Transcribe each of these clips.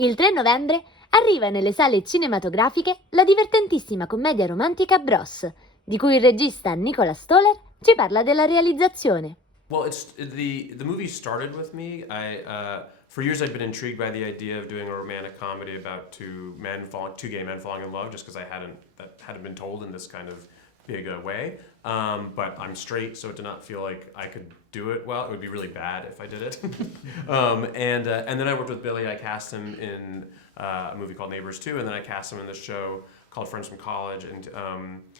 Il 3 novembre arriva nelle sale cinematografiche la divertentissima commedia romantica Bros, di cui il regista Stoller ci parla della realizzazione. Well, the movie started with me. For years I'd been intrigued by the idea of doing a romantic comedy about two gay men falling in love, just because that hadn't been told in this kind of big way. But I'm straight, so it did not feel like I could do it well. It would be really bad if I did it. And then I worked with Billy. I cast him in a movie called Neighbors 2, and then I cast him in this show called Friends from College. And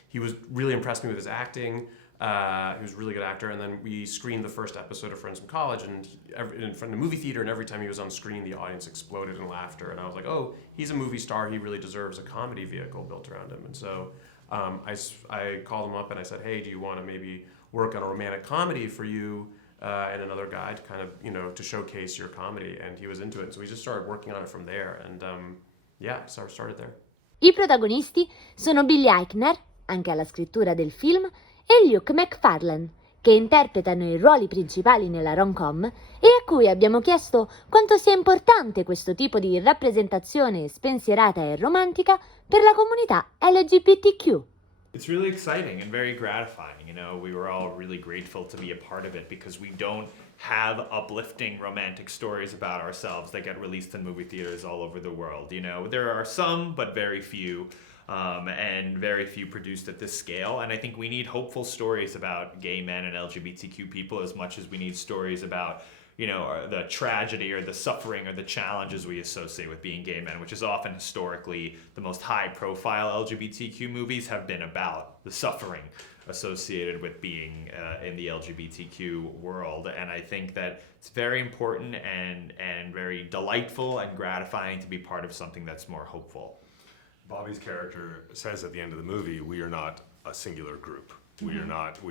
he was really impressed me with his acting. He was a really good actor, and then we screened the first episode of Friends from College, and in front of the movie theater, and every time he was on screen, the audience exploded in laughter, and I was like, oh, he's a movie star, he really deserves a comedy vehicle built around him. And so I called him up and I said, hey, do you want to maybe work on a romantic comedy for you and another guy to kind of, to showcase your comedy? And he was into it, so we just started working on it from there, and so I started there. I protagonisti sono Billy Eichner, anche alla scrittura del film, e MacFarlane, che interpretano i ruoli principali nella rom-com e a cui abbiamo chiesto quanto sia importante questo tipo di rappresentazione spensierata e romantica per la comunità LGBTQ. It's really exciting and very gratifying. We were all really grateful to be a part of it because we don't have uplifting romantic stories about ourselves that get released in movie theaters all over the world. There are some, but very few. And very few produced at this scale. And I think we need hopeful stories about gay men and LGBTQ people as much as we need stories about, the tragedy or the suffering or the challenges we associate with being gay men, which is often historically the most high-profile LGBTQ movies have been about the suffering associated with being in the LGBTQ world. And I think that it's very important and very delightful and gratifying to be part of something that's more hopeful. Bobby's character says at the end of the movie, we are not a singular group. We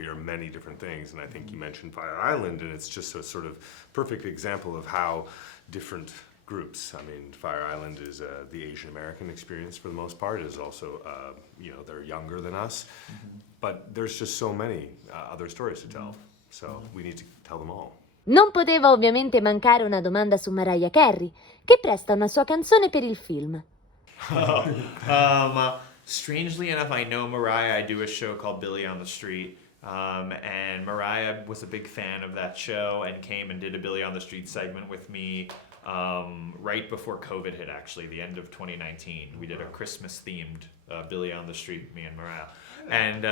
are many different things. And I think you mentioned Fire Island, and it's just a sort of perfect example of how different groups, Fire Island is the Asian American experience for the most part, is also, they're younger than us. But there's just so many other stories to tell. So we need to tell them all. Non poteva ovviamente mancare una domanda su Mariah Carey, che presta una sua canzone per il film. Strangely enough, I know Mariah. I do a show called Billy on the Street, and Mariah was a big fan of that show and came and did a Billy on the Street segment with me right before COVID hit, actually, the end of 2019. We did a Christmas-themed Billy on the Street, me and Mariah. And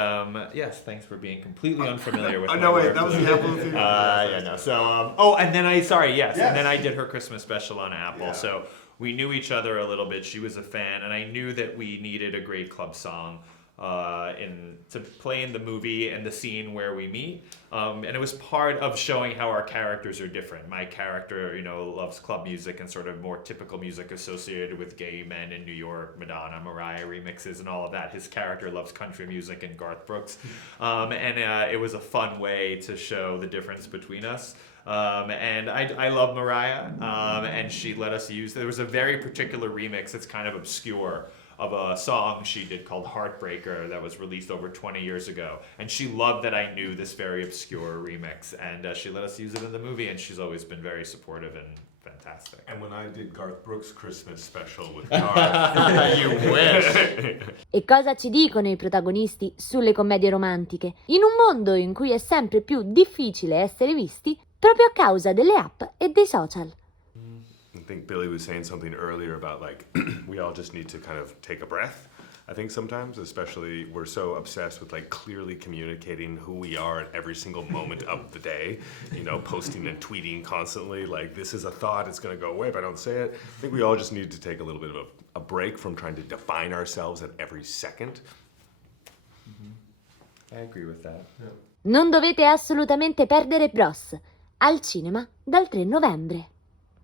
yes, thanks for being completely unfamiliar with my work. That was the Apple thing. So, and then and then I did her Christmas special on Apple, so we knew each other a little bit. She was a fan, and I knew that we needed a great club song to play in the movie and the scene where we meet. And it was part of showing how our characters are different. My character, loves club music and sort of more typical music associated with gay men in New York, Madonna, Mariah remixes, and all of that. His character loves country music and Garth Brooks. And it was a fun way to show the difference between us. And I love Mariah, and she let us use, there was a very particular remix that's kind of obscure of a song she did called Heartbreaker that was released over 20 years ago. And she loved that I knew this very obscure remix, and she let us use it in the movie, and she's always been very supportive and fantastic. And when I did Garth Brooks' Christmas special with Garth, You wish! E cosa ci dicono i protagonisti sulle commedie romantiche, in un mondo in cui è sempre più difficile essere visti proprio a causa delle app e dei social? I think Billy was saying something earlier about we all just need to kind of take a breath. I think sometimes, especially, we're so obsessed with clearly communicating who we are at every single moment of the day, posting and tweeting constantly, this is a thought, it's going to go away if I don't say it. I think we all just need to take a little bit of a break from trying to define ourselves at every second. I agree with that. Non dovete assolutamente perdere Bros, al cinema dal 3 novembre.